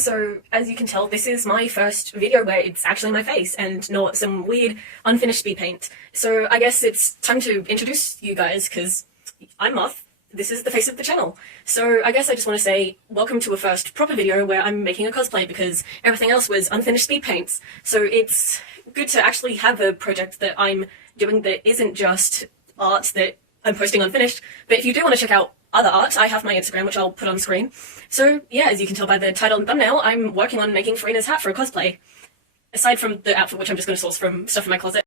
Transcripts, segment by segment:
So as you can tell, this is my first video where it's actually my face and not some weird unfinished speed paint. So I guess it's time to introduce you guys, because I'm Moth. This is the face of the channel. So I guess I just want to say welcome to a first proper video where I'm making a cosplay, because everything else was unfinished speed paints. So it's good to actually have a project that I'm doing that isn't just art that I'm posting unfinished. But if you do want to check out other art, I have my Instagram, which I'll put on screen. So yeah, as you can tell by the title and thumbnail, I'm working on making Furina's hat for a cosplay. Aside from the outfit, which I'm just going to source from stuff in my closet.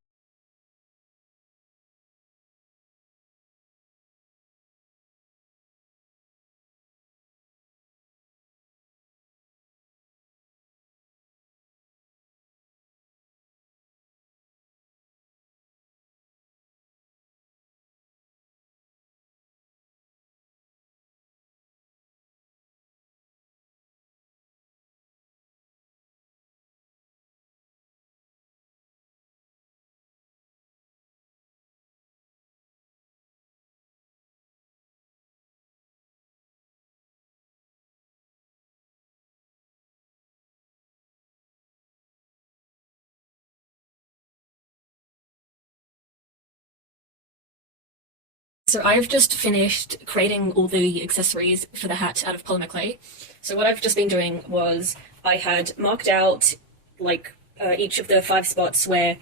So I've just finished creating all the accessories for the hat out of polymer clay. So what I've just been doing was I had marked out like each of the 5 spots where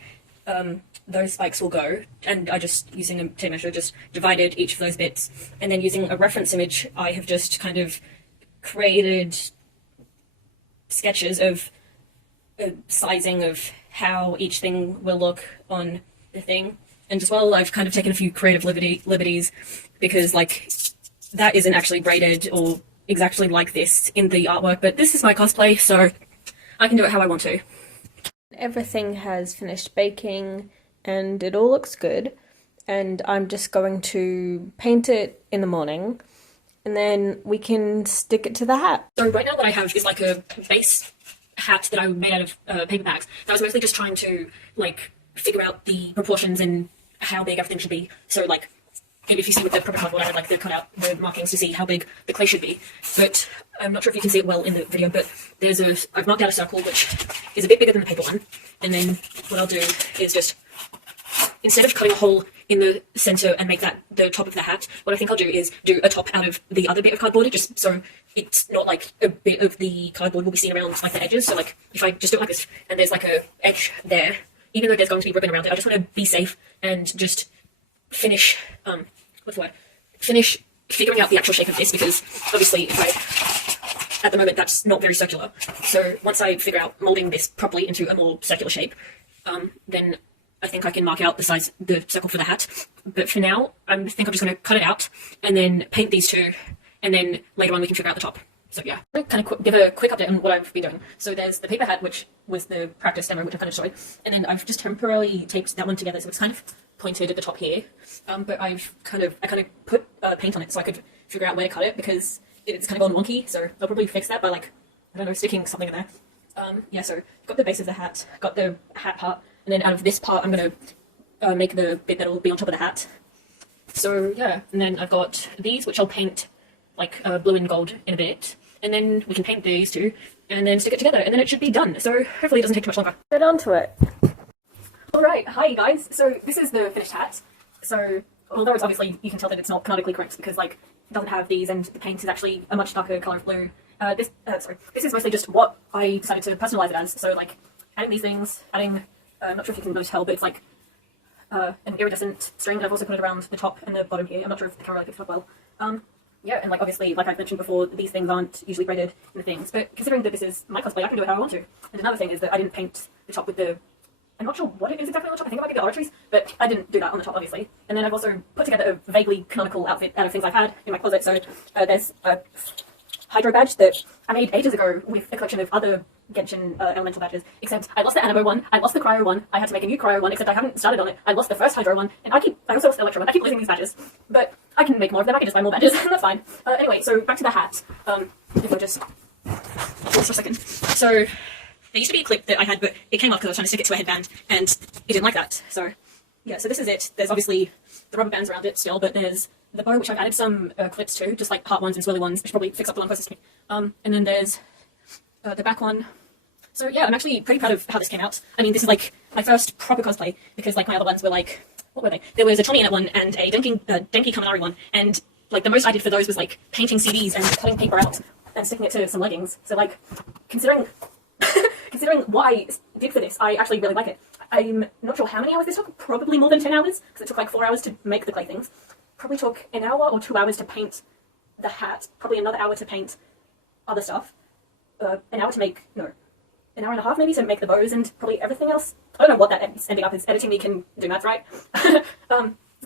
those spikes will go, and I just, using a tape measure, just divided each of those bits, and then using a reference image I have just kind of created sketches of sizing of how each thing will look on the thing. And as well, I've kind of taken a few creative liberties, because like that isn't actually braided or exactly like this in the artwork, but this is my cosplay, so I can do it how I want to. Everything has finished baking and it all looks good, and I'm just going to paint it in the morning and then we can stick it to the hat. So right now what I have is like a base hat that I made out of paper bags. I was mostly just trying to like figure out the proportions and how big everything should be. So like, maybe if you see with the proper cardboard, I had like the cut out the markings to see how big the clay should be. But I'm not sure if you can see it well in the video, but I've marked out a circle which is a bit bigger than the paper one. And then what I'll do is just, instead of cutting a hole in the center and make that the top of the hat, what I think I'll do is do a top out of the other bit of cardboard, just so it's not like a bit of the cardboard will be seen around like the edges. So like if I just do it like this and there's like a edge there, even though there's going to be ribbon around it, I just want to be safe and just finish, finish figuring out the actual shape of this, because obviously at the moment that's not very circular. So once I figure out molding this properly into a more circular shape, then I think I can mark out the circle for the hat. But for now, I think I'm just going to cut it out and then paint these two, and then later on we can figure out the top. So yeah, I'm going to give a quick update on what I've been doing. So there's the paper hat, which was the practice demo, which I kind of showed, and then I've just temporarily taped that one together, so it's kind of pointed at the top here. But I kind of put paint on it so I could figure out where to cut it, because it's kind of gone wonky. So I'll probably fix that by like, I don't know, sticking something in there. Yeah, so got the base of the hat, got the hat part, and then out of this part I'm going to make the bit that'll be on top of the hat. So yeah, and then I've got these, which I'll paint like blue and gold in a bit. And then we can paint these two, and then stick it together, and then it should be done. So hopefully it doesn't take too much longer. Get onto it. Alright, hi guys. So this is the finished hat. So although it's obviously, you can tell that it's not canonically correct, because like it doesn't have these, and the paint is actually a much darker colour of blue. This is mostly just what I decided to personalise it as. So like adding these things, adding, I'm not sure if you can really tell, but it's like an iridescent string that I've also put it around the top and the bottom here. I'm not sure if the camera picks it up well. Yeah, and like obviously, like I've mentioned before, these things aren't usually braided in the things, but considering that this is my cosplay, I can do it how I want to. And another thing is that I didn't paint the top with the, I'm not sure what it is exactly on the top, I think it might be the oratories, but I didn't do that on the top, obviously. And then I've also put together a vaguely canonical outfit out of things I've had in my closet. So there's a hydro badge that I made ages ago with a collection of other Genshin elemental badges, except I lost the Animo one, I lost the Cryo one, I had to make a new Cryo one, except I haven't started on it. I lost the first Hydro one, and I also lost the Electro one. I keep losing these badges, but I can make more of them, I can just buy more badges, that's fine. Anyway, so back to the hat. If I just pause for a second. So there used to be a clip that I had, but it came off because I was trying to stick it to a headband, and it didn't like that. So yeah, so this is it. There's obviously the rubber bands around it still, but there's the bow, which I've added some clips to, just like part ones and swirly ones, which probably fix up the one closest to me. And then there's the back one. So yeah, I'm actually pretty proud of how this came out. I mean, this is like my first proper cosplay, because like my other ones were like, what were they? There was a Tommy in it one and a Denki Kaminari one, and like the most I did for those was like painting CDs and cutting paper out and sticking it to some leggings. So like, considering considering what I did for this, I actually really like it. I'm not sure how many hours this took, probably more than 10 hours, because it took like 4 hours to make the clay things. Probably took an hour or 2 hours to paint the hat, probably another hour to paint other stuff, an hour to make, no, an hour and a half maybe to make the bows and probably everything else. I don't know what that ending up is. Editing me can do math, right?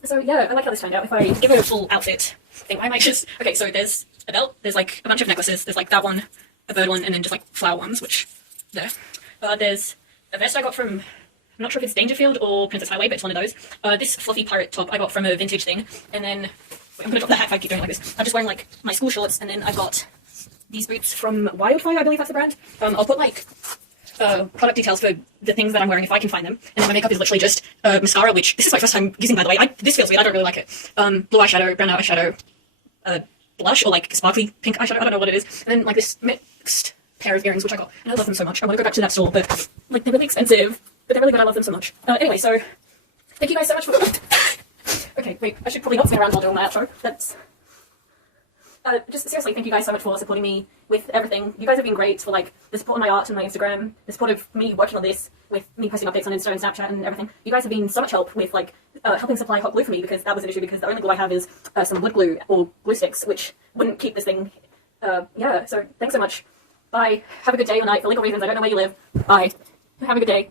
So yeah, I like how this turned out. If I give it a full outfit thing, I might just, okay, so there's a belt, there's like a bunch of necklaces, there's like that one, a bird one, and then just like flower ones, which, there. There's a vest I got from, I'm not sure if it's Dangerfield or Princess Highway, but it's one of those. This fluffy pirate top I got from a vintage thing, and then, wait, I'm gonna drop the hat if I keep doing like this. I'm just wearing like my school shorts, and then I got these boots from Wildfire, I believe that's the brand. I'll put like product details for the things that I'm wearing if I can find them. And then my makeup is literally just mascara, which this is my first time using, by the way. This feels weird, I don't really like it. Blue eyeshadow, brown eyeshadow, blush, or like sparkly pink eyeshadow, I don't know what it is. And then like this mixed pair of earrings, which I got, and I love them so much. I want to go back to that store, but like they're really expensive, but they're really good, I love them so much. Anyway, so thank you guys so much for okay, wait, I should probably not spin around while doing my outro. That's just seriously, thank you guys so much for supporting me with everything. You guys have been great for like the support on my art and my Instagram, the support of me working on this, with me posting updates on Insta and Snapchat and everything. You guys have been so much help with like helping supply hot glue for me, because that was an issue, because the only glue I have is some wood glue or glue sticks, which wouldn't keep this thing. Yeah, so thanks so much. Bye. Have a good day or night. For legal reasons, I don't know where you live. Bye. Have a good day.